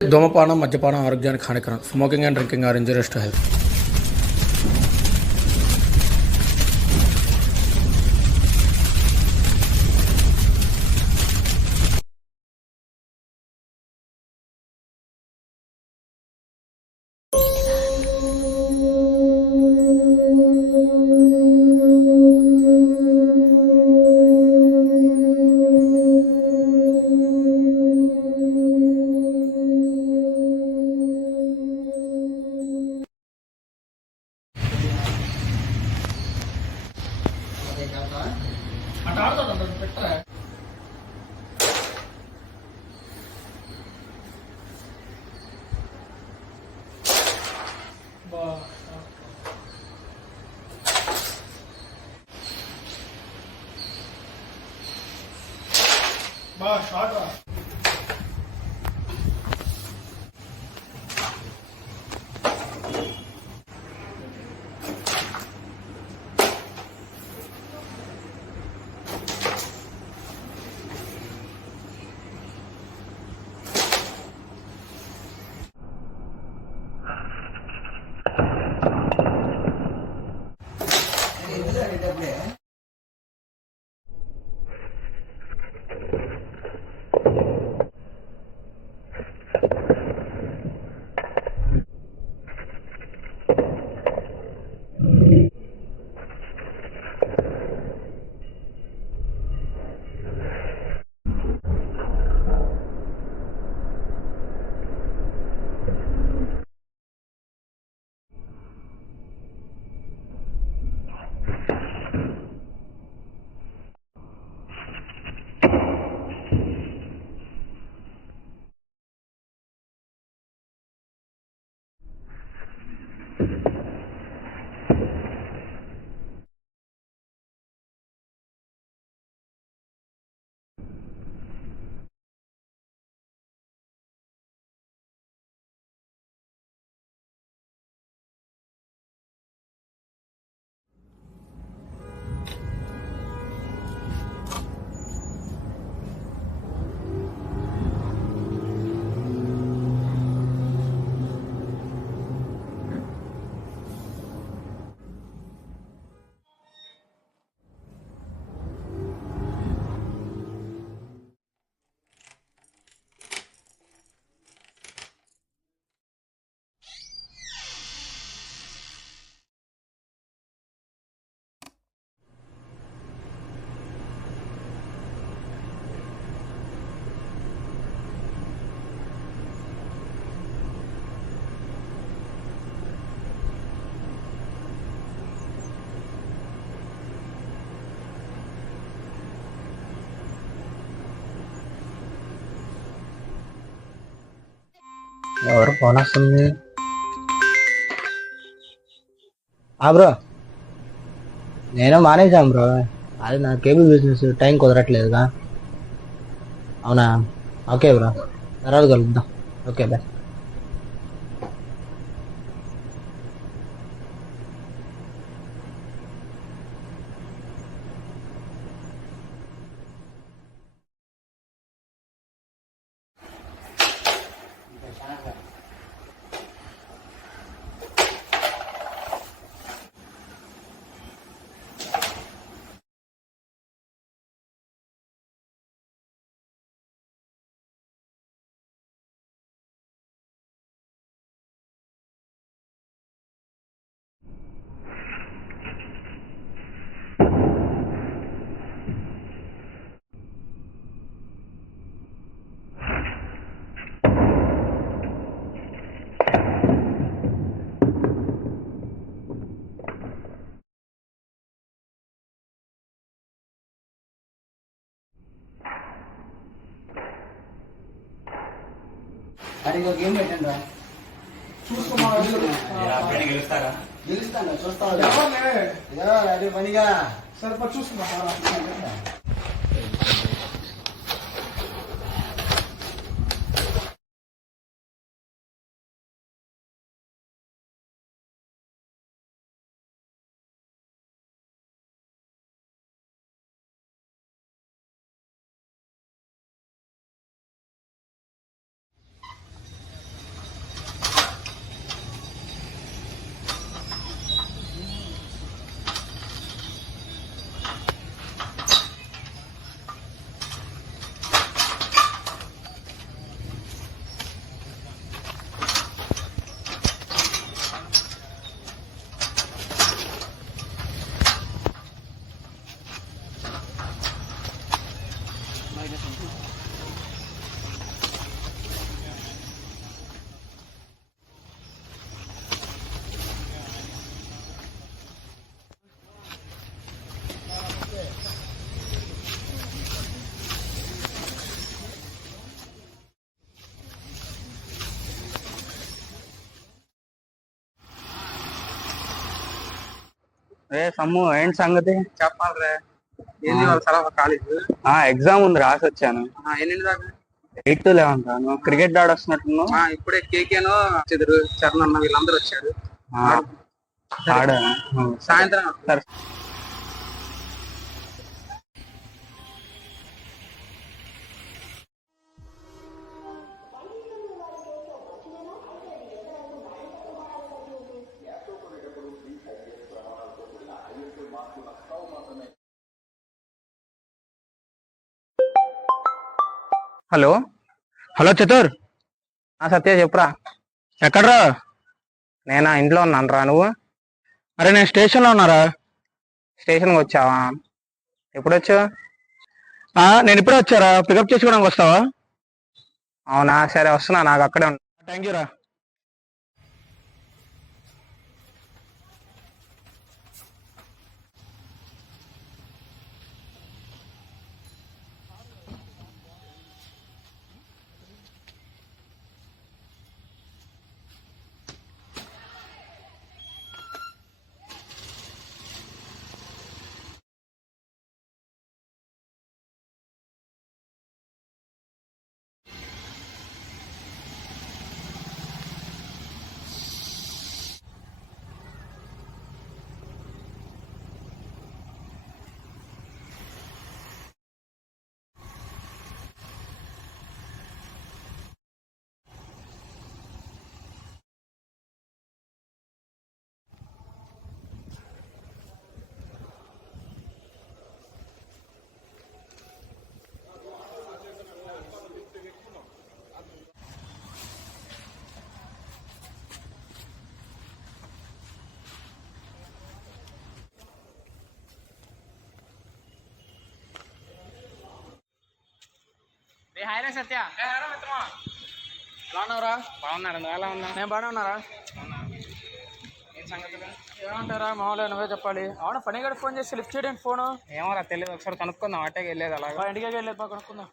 ధూమపానం, మద్యపానం ఆరోగ్యానికి హానికరం. Smoking and drinking are injurious to health. ఎవరు ఫోన్ వస్తుంది? బ్రో, నేను మానేసాను బ్రో. అది నా కేబుల్ బిజినెస్ టైం కుదరట్లేదుగా. అవునా? ఓకే బ్రో, తర్వాత కలుద్దాం. Okay, bye. అడిగో గేమ్ పెట్టండి రా. గెలుస్తాను చూస్తాను. అది పనిగా సరిపో చూసుకున్నా. రే సమ్ము ఏంటి సంగతి చెప్పాలరే. ఏంది వాళ్ళ సలహా కాలేజ్ ఎగ్జామ్ ఉంది రాసి వచ్చాను. ఎన్ని దాకా 8 to 11 రా. నువ్వు క్రికెట్ ఆడొస్తున్నట్టున్నావు. ఇప్పుడే కేకేను చెదురు చరణ్ అన్న వీళ్ళందరూ వచ్చారు. ఆడా సాయంత్రం సరే. హలో హలో చతుర్, సత్య చెప్పురా. ఎక్కడ్రా? నేనా ఇంట్లో ఉన్నాను రా. నువ్వు? అరే నేను స్టేషన్లో ఉన్నారా. స్టేషన్కి వచ్చావా? ఎప్పుడు వచ్చావు? నేను ఇప్పుడే వచ్చారా, పికప్ చేసుకోవడానికి వస్తావా? అవునా సరే వస్తున్నా, నాకు అక్కడే ఉన్నా. థ్యాంక్ యూ రా. హాయ్ సత్య. ఎలా ఉన్నావురా? బాగున్నారా? నువ్వు ఎలా ఉన్నా? నేను బాగానే ఉన్నారా. ఏం సంగతులు? ఏమంటారా మామూలుగా నువ్వే చెప్పాలి. అవునా ఫనీ గడి ఫోన్ చేసి లిఫ్ట్ చేయడానికి ఫోను ఏమోరా తెలియదు, ఒకసారి కనుక్కుందాం. అట్టేకి వెళ్ళేది అలాగా. ఇంటికి వెళ్ళేది బాగా కనుక్కుందాం.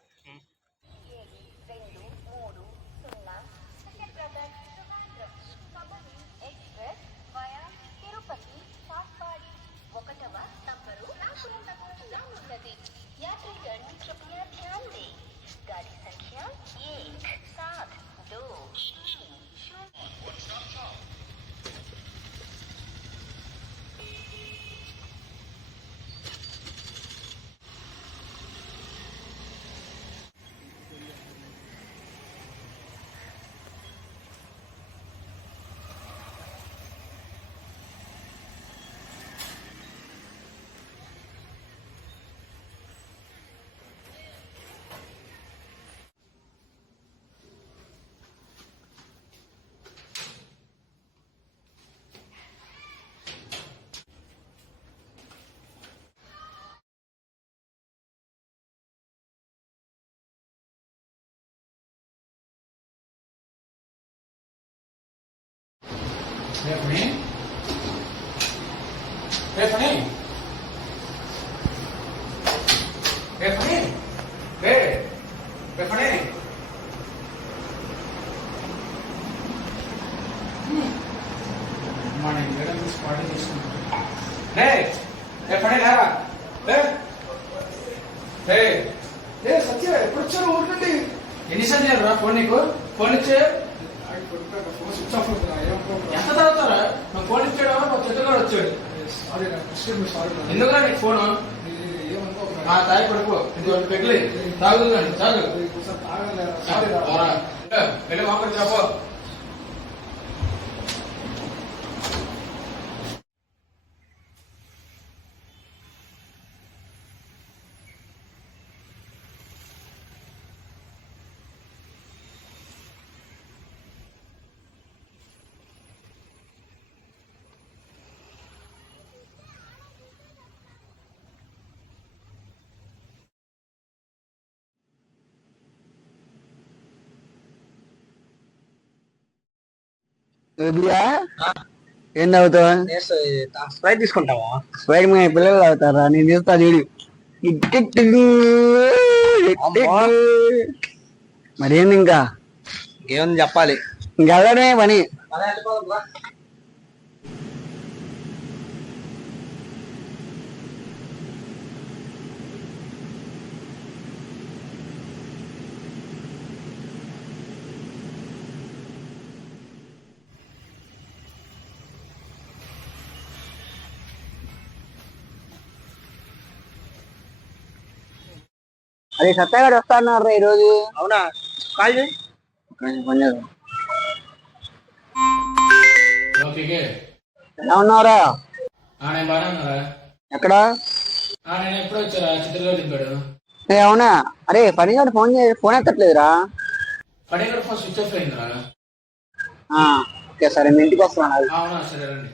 ఫనీ ఫనీ ఫనీ ఫనీ మన ఇండియా పార్టీ చేసుకుంటాం. సత్య ఎప్పుడు వచ్చారు ఊరికండి? ఎన్నిసార్లు చేయాలి రా ఫోన్? నీకు ఫోన్ ఇచ్చే స్విచ్ ఆఫ్ ఎంత తాగుతారా? నువ్వు ఫోన్ ఇచ్చాడు, మా చెట్టుగా వచ్చాడు. ఎందుకురా నీకు ఫోను? తాగి పడుకో, ఇది పెగ్లి తాగుదు తాగు. వెళ్ళి మాపడి రాపో. వద్దురా? ఏం తాగుతావు? స్ప్రైట్ తీసుకుంటావా? స్ప్రైట్ మీ పిల్లలు తాగుతారా? నేను తీస్తా చూడు. మరేంది ఇంకా ఏముంది చెప్పాలి. ఇంకా వెళ్ళడమే పని. అదే సత్యాగాడు వస్తా అన్నారు ఈ రోజు. అవునా? కాల్ చేయి. పని చేద్దాం. ఓకే ఎలా ఉన్నావురా? నేను బాగా ఉన్నారా? ఎక్కడ? నేను ఎప్పుడు వచ్చారా? చిత్రలో దింపాడు. అవునా? అరే పనిగాడు ఫోన్ ఎత్తట్లేదురా. పడే ఫోన్ స్విచ్ ఆఫ్ అయిందిరా. ఓకే సరే నేను ఇంటికి వస్తున్నాను. అవునా సరే రండి.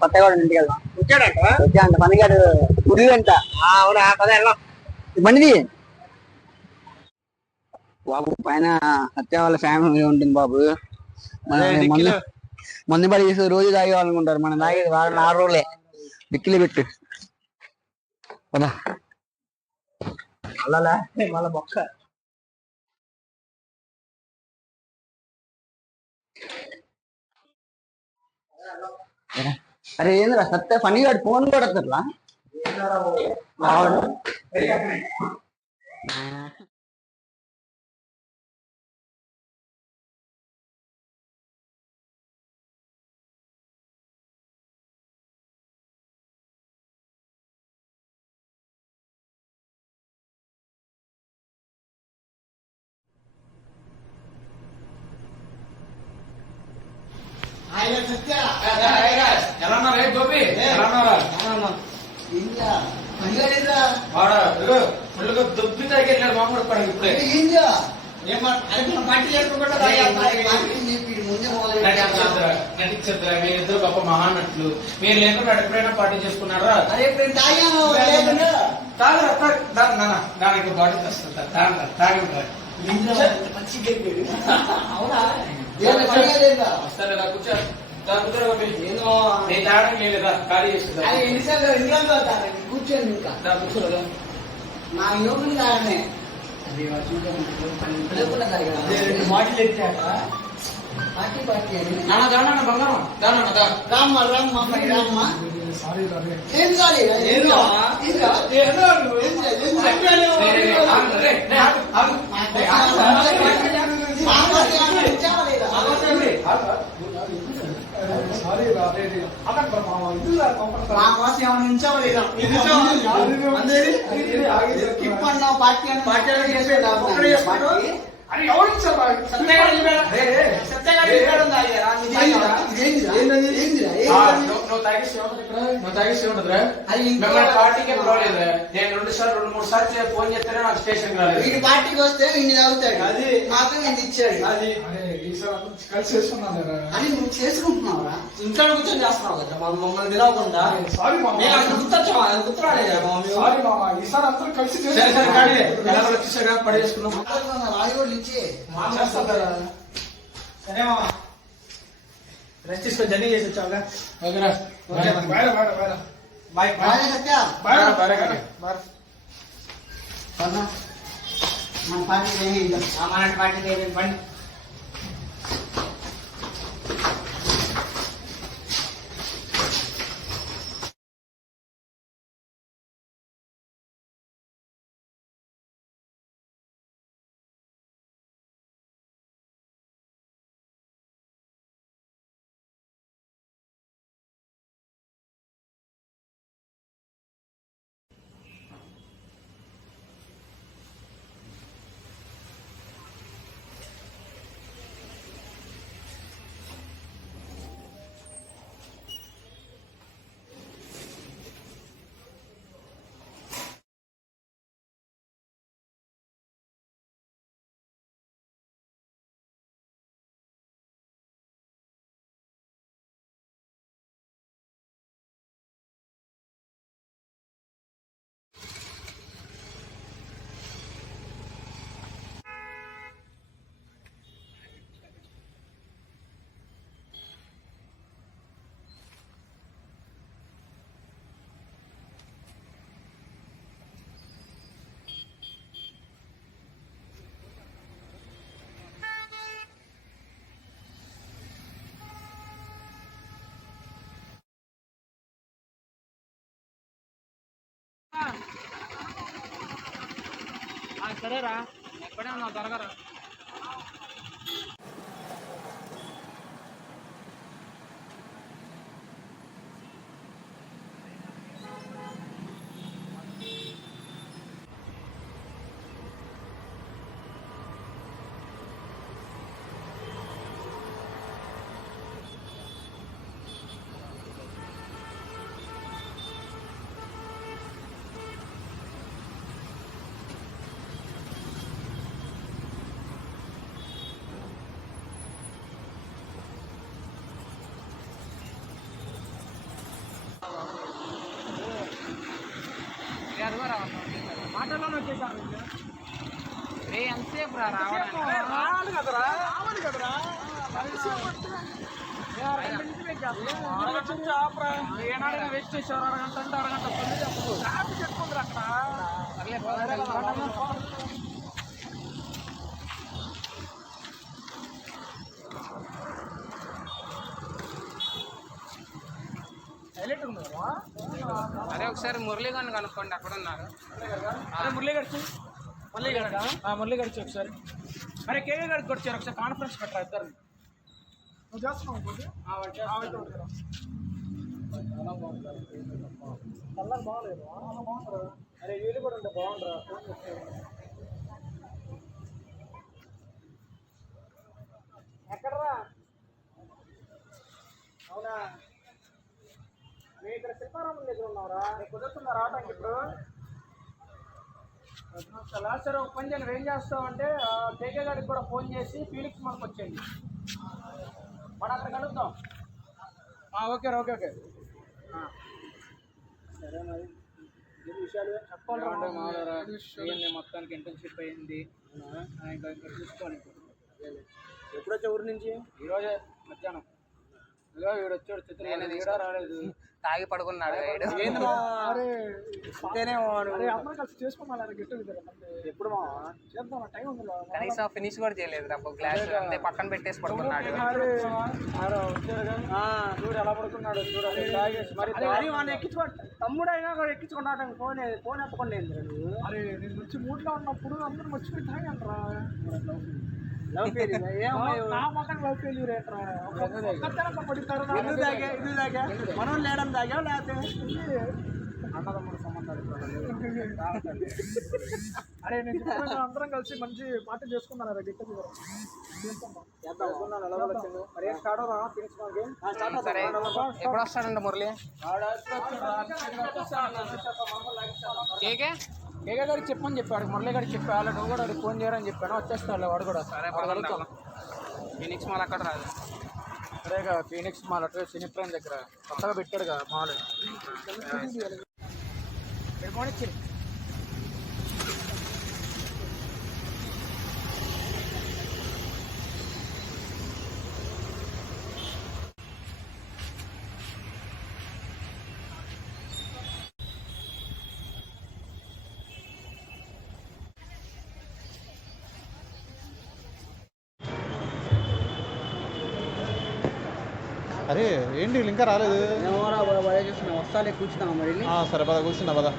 కొత్తగాడు ఇంటికి వెళ్దాం. వచ్చాడంట పనిగాడు గుడి అంట. అవునా? పదే వెళ్దాం. బండిది బాబు పైన సత్య వాళ్ళ ఫ్యామిలీ ఉంటుంది బాబు. మందు పడి చేసి రోజు తాగేవాళ్ళనుకుంటారు. మనం తాగేది వారం 6 రోజులే. డిక్కిలు పెట్టు కదా. అలా మళ్ళా బొక్క. అరే ఏందిరా సత్య పనిగాడు ఫోన్ కూడా వద్దట్లా. ఎలా ఉన్నారా గోపి? ఎలా ఉన్నారా? ఫుల్గా దుబ్బి తాగెళ్ళాడు మామూలు పడగ ఇప్పుడే. నటించద్దురా, మీరిద్దరు గొప్ప మహానటులు. మీరు లేకుండా ఎప్పుడైనా పార్టీ చేసుకున్నారా? తాగరా దానికి బాడీ వస్తుందా? తాగంటారా? వస్తారా? కూర్చో. నేను తాగడం లేదా? ఖాళీ చేస్తుందా? కూర్చోండి ఇంకా కూర్చోదా? నా యోగులు కాదనే బాటిల్ ఎత్తాక పార్టీ పార్టీ అని దానా బంగారం దానా రామ్మ రామ్మ రామ్మ ఏం కాదు మా కోసం ఏమైనా ఉంచావా లేదా? ఇప్పన్నావు పార్టీ అని పార్టీ అరే ఎవరు నువ్వు తాగేసి ఉండదురా? మిమ్మల్ని పార్టీకే పిలవలేదురా. నేను 2-3 సార్లు ఫోన్ చేస్తేనే నాకు స్టేషన్ రాలేదు. ఈ పార్టీకి వస్తే ఇన్ని తాగుతాడు. అది మాత్రం ఇంత ఇచ్చాడు. అది కలిసి చేసుకున్నాను అని నువ్వు చేసుకుంటున్నావురా? ఇంట్లో కూర్చొని చేస్తున్నావు కదా మమ్మల్ని పిలవకుండా. సారీ గుర్తొచ్చా గుర్తురాలేదా? సారీ మామ, ఈసారి అందరూ కలిసి వచ్చేసాగా పడేసుకున్నాం. రాజగోడ్లు ఇచ్చి సరే మామ, రెస్ట్ తీసుకొని జర్నీ చేసి వచ్చావుగా. ఓకేరా? బాయ్. బాగా సత్య మన పార్టీ మన పార్టీ బండి. సరేరా ఎక్కడే ఉన్నావు త్వరగా మాటల్లోనే వచ్చేసాను ఎంతసేపు రావాలి కదరా ఏనాడు వేస్ట్ చేసేవారు అరగంట అంటే అరగంట పని చెప్పదు చెప్పుకుంటారు అక్కడ అదే ఒకసారి మురళీ గారిని కనుక్కోండి అక్కడ ఉన్నారు అదే మురళీ గారు మురళీ గారు ఒకసారి అరే కేకే గారికి వచ్చారు ఒకసారి కాన్ఫరెన్స్ పెట్టరా ఇద్దరు నువ్వు చేస్తున్నావు చాలా బాగుంది బాగలేదు అరే వీళ్ళు కూడా ఉంటే బాగుండరా ఎక్కడరా అవునా మేము ఇక్కడ శిల్పారామం దగ్గర ఉన్నారా కుదురుతున్నా రావడానికి ఇప్పుడు సరే ఒక పని చేయండి ఏం చేస్తామంటే కేకే గారికి కూడా ఫోన్ చేసి ఫీలిక్స్ మనకు వచ్చేయండి మనం అక్కడ కలుద్దాం ఓకే ఓకే ఓకే సరే మరి విషయాలు చెప్పాలి మొత్తానికి ఇంటర్న్షిప్ అయింది ఇంకా చూసుకోవాలి ఎప్పుడొచ్చా ఊరి నుంచి ఈరోజే మధ్యాహ్నం వీడు వచ్చాడు చిత్ర రాలేదు తాగి పడుకున్నాడు ఎప్పుడు కనీసం ఫినిష్ కూడా చేయలేదు గ్లాస్ అంతే పక్కన పెట్టేసి పడుకున్నాడు చూడు ఎలా పడుకున్నాడు చూడాలి మరి తమ్ముడు అయినా కూడా ఎక్కించుకున్నాడు ఫోన్ ఎత్తకుండా అరే నేను వచ్చి మూడ్లో ఉన్నప్పుడు అందరూ మర్చిపోయి తాగంటారా లవ్ ఫెయిల్యూర్ మనం లేడం తాగా లేకపోతే అన్నదమ్ముడు సంబంధాలు అరే నేను చెప్పాను అందరం కలిసి మంచి పార్టీ చేసుకున్నాను గిట్ట ఎప్పుడు వస్తాడండి మురళి కేకే కేకే గారికి చెప్పమని చెప్పాడు మురళి గారికి చెప్పాడు నువ్వు కూడా వాడికి ఫోన్ చేయరని చెప్పాను వచ్చేస్తాడు వాడు కూడా సరే పడగలుగుతాను ఫీనిక్స్ మాల్ అక్కడ రాదు సరేగా ఫీనిక్స్ మాల్ అటు సినిప్రైన్ దగ్గర కొత్తగా పెట్టాడు కదా మాల్ కొనిచ్చింది అరే ఏంటి ఇంకా రాలేదు వస్తాలే కూర్చున్నాం మరి సరే పద కూర్చున్నా పద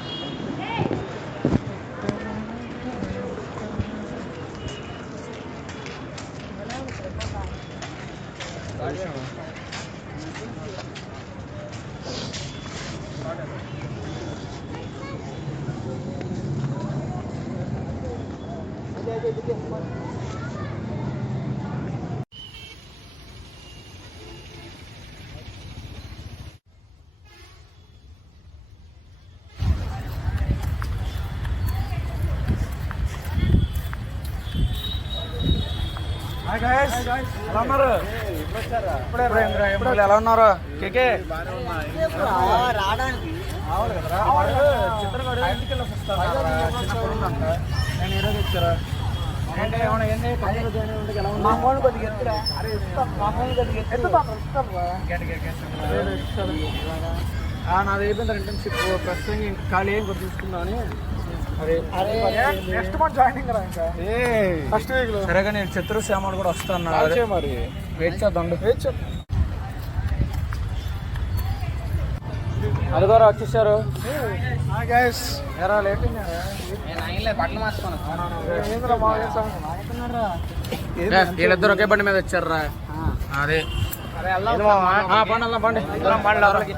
ఎలా ఉన్నారు ఎలా ఉన్నారు కేకే చిత్రగాడు ఇంటికి వెళ్ళి వస్తాను నేను ఈరోజు వచ్చారా ఏంటి ఏమన్నా ఏంటి మా ఫోన్ కొద్దిగా ఎత్తురా మా ఫోన్ కొద్దిగా నాది అయిపోయింది ఇంటర్న్షిప్ ప్రస్తుతం ఇంకా ఖాళీ ఏం కూడా తీసుకుందామని నెక్స్ట్ మంత్ జాయినింగ్ రా ఇంకా ఫస్ట్ వీక్ లో సరేగా నేను చిత్ర శ్యామలు కూడా వస్తాను మరి వెయిట్ చేద్దాం అది కూడా వచ్చేసారు ఎరా లేట్ బట్టలు మార్చుకోను వీళ్ళిద్దరు ఒకే బండి మీద వచ్చారా అదే బండి బండి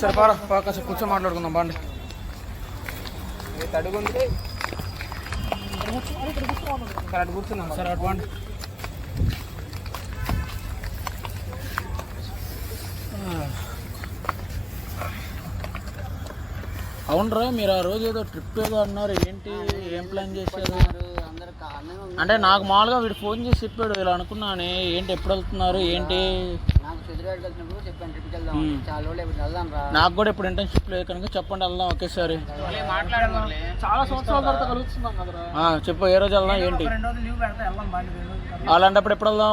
సరే పారా కాసేపు కూర్చొని మాట్లాడుకుందాం బాండి. అడుగుంటే సరే అటు కూర్చున్నాం. సరే అటు బాండి. అవునరా, మీరు ఆ రోజు ఏదో ట్రిప్ ఏదో అన్నారు, ఏంటి ఏం ప్లాన్ చేశారు? అంటే నాకు మామూలుగా వీడు ఫోన్ చేసి చెప్పాడు, ఇలా అనుకున్నాను. ఏంటి ఎప్పుడు వెళ్తున్నారు ఏంటి? నాకు కూడా ఇప్పుడు ఇంటర్న్షిప్ లేదు కనుక చెప్పండి, వెళ్దాం ఒకేసారి. చాలా సంవత్సరాల తర్వాత కలుగుతున్నాం కదా. చెప్పు ఏ రోజు వెళ్దాం ఏంటి? అలాంటప్పుడు ఎప్పుడు వెళ్దాం?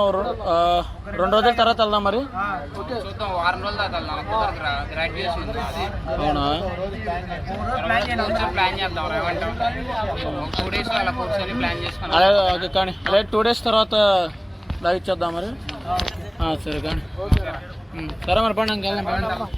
2 రోజుల తర్వాత వెళ్దాం మరి. అవునా? అదే ఓకే కానీ అదే 2 days తర్వాత లైవ్ ఇచ్చేద్దాం మరి. సరే కానీ సరే మరి పండి ఇంకెళ్దాం.